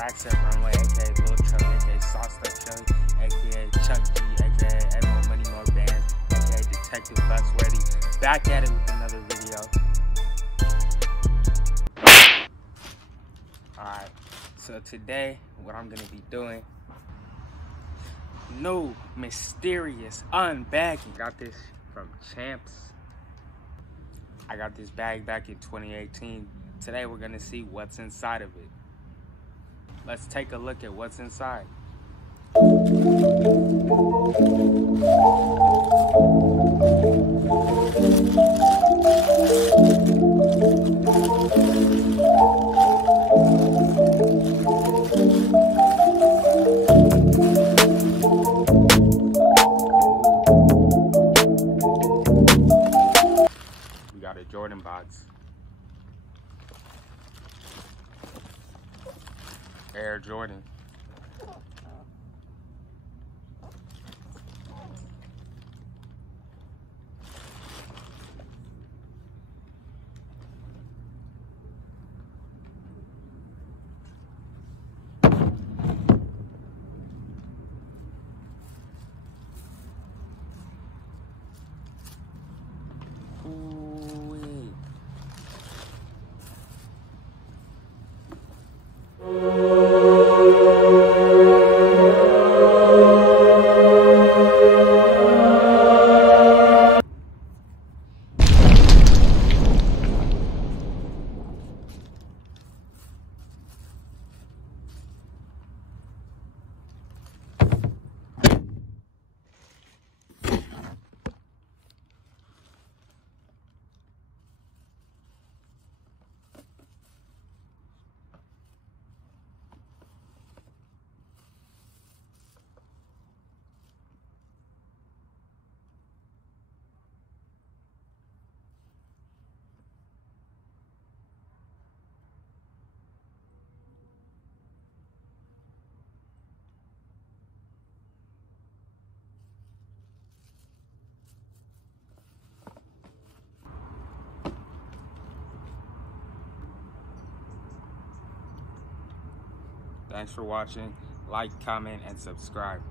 Rackset Runway, aka Lil Chuck, aka Sauced Up Chubby, aka Chuck G, aka More Money More Bands, aka Detective Busworthy. Back at it with another video. Alright, so today what I'm gonna be doing, new mysterious unbagging. Got this from Champs. I got this bag back in 2018. Today we're gonna see what's inside of it. Let's take a look at what's inside. We got a Jordan box. Air Jordan. Thanks for watching. Like, comment, and subscribe.